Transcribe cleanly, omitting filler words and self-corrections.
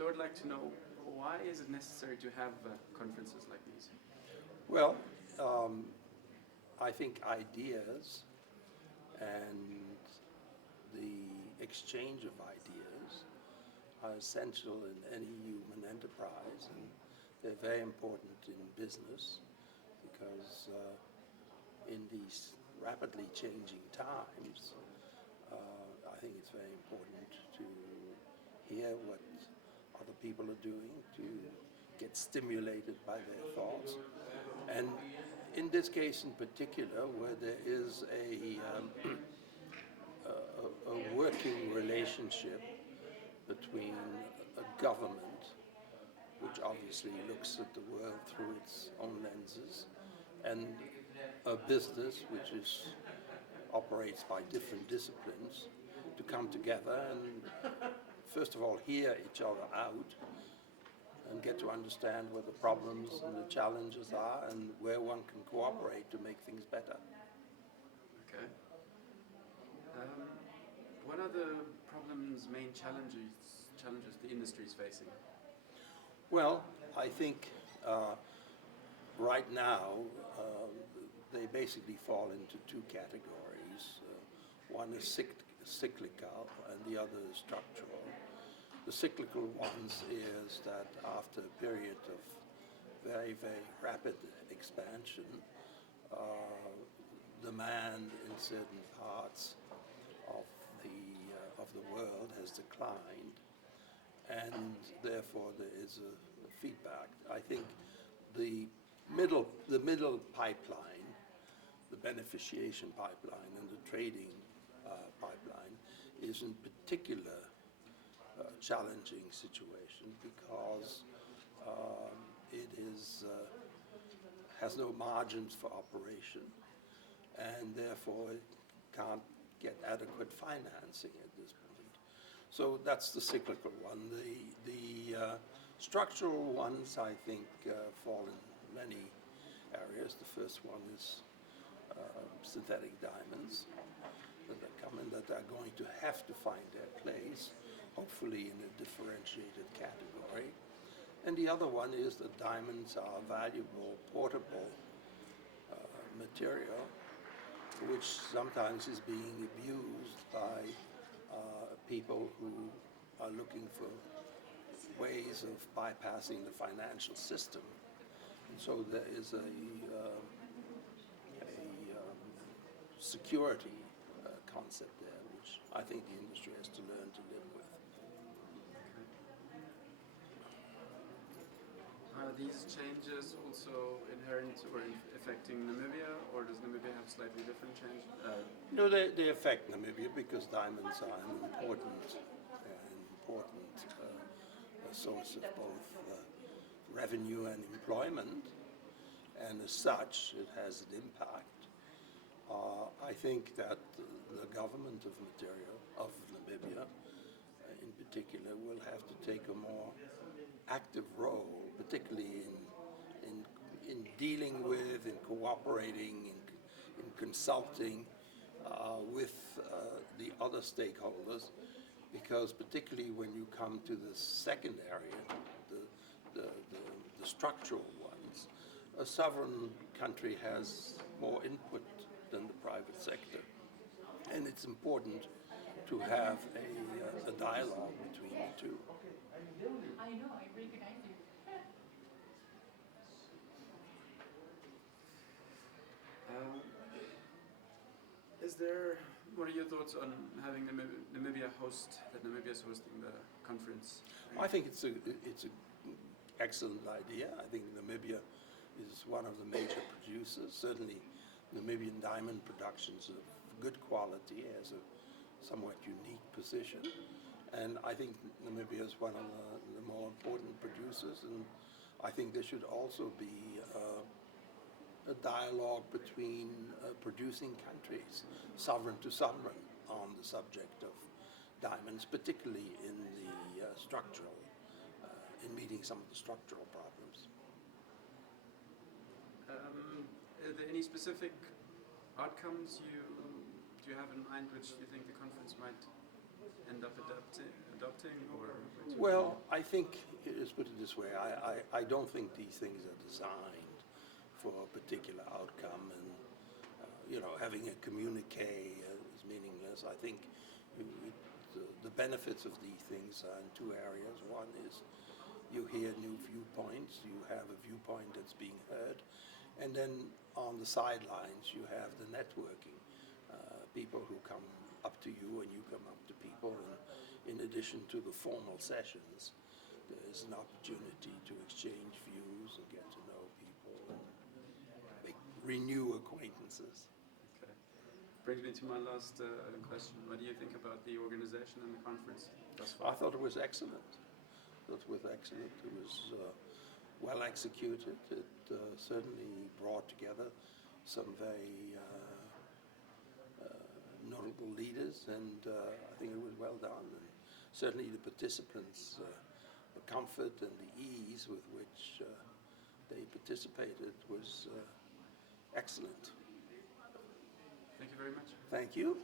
So I'd like to know, why is it necessary to have conferences like these? Well, I think ideas and the exchange of ideas are essential in any human enterprise, and they're very important in business because in these rapidly changing times, I think it's very important to hear what other people are doing, to get stimulated by their thoughts. And in this case in particular, where there is a working relationship between a government, which obviously looks at the world through its own lenses, and a business which operates by different disciplines, to come together and first of all hear each other out and get to understand what the problems and the challenges are and where one can cooperate to make things better. Okay. What are the problems, main challenges the industry is facing? Well, I think right now they basically fall into two categories. One is cyclical and the other is structural. The cyclical ones is that after a period of very, very rapid expansion, demand in certain parts of the world has declined, and therefore there is a feedback. I think the middle pipeline, the beneficiation pipeline and the trading pipeline is in particular challenging situation because it has no margins for operation, and therefore it can't get adequate financing at this point. So that's the cyclical one. The structural ones, I think, fall in many areas. The first one is synthetic diamonds that are coming, that are going to have to find their place, hopefully in a differentiated category. And the other one is that diamonds are valuable, portable material, which sometimes is being abused by people who are looking for ways of bypassing the financial system. And so there is a security concept there, which I think the industry has to learn to live with. Are these changes also inherent or affecting Namibia, or does Namibia have slightly different change? No, they affect Namibia because diamonds are an important source of both revenue and employment, and as such, it has an impact. I think that the government of Namibia, in particular, will have to take a more active role, particularly in dealing with, in cooperating, in consulting with the other stakeholders, because particularly when you come to the second area, the structural ones, a sovereign country has more input than the private sector, and it's important to have a dialogue between the two. I know, I recognize you. What are your thoughts on having Namibia is hosting the conference? I think it's an excellent idea. I think Namibia is one of the major producers. Certainly, Namibian diamond production is of good quality, has a somewhat unique position, and I think Namibia is one of the more important producers, and I think there should also be a dialogue between producing countries, sovereign to sovereign, on the subject of diamonds, particularly in the in meeting some of the structural problems. Are there any specific outcomes do you have in mind which you think the conference might end up adopting, or? Well, I think, let's put it this way, I don't think these things are designed for a particular outcome, and having a communique is meaningless. I think the benefits of these things are in two areas. One is you hear new viewpoints, you have a viewpoint that's being heard, and then on the sidelines you have the networking, people who come up to you and you come up to people, and in addition to the formal sessions, there's an opportunity to exchange views and get to know people and renew acquaintances. Okay. Brings me to my last question. What do you think about the organization and the conference thus far? I thought it was excellent. It was well executed. It certainly brought together some very notable leaders, and I think it was well done. And certainly the participants, the comfort and the ease with which they participated was excellent. Thank you very much. Thank you.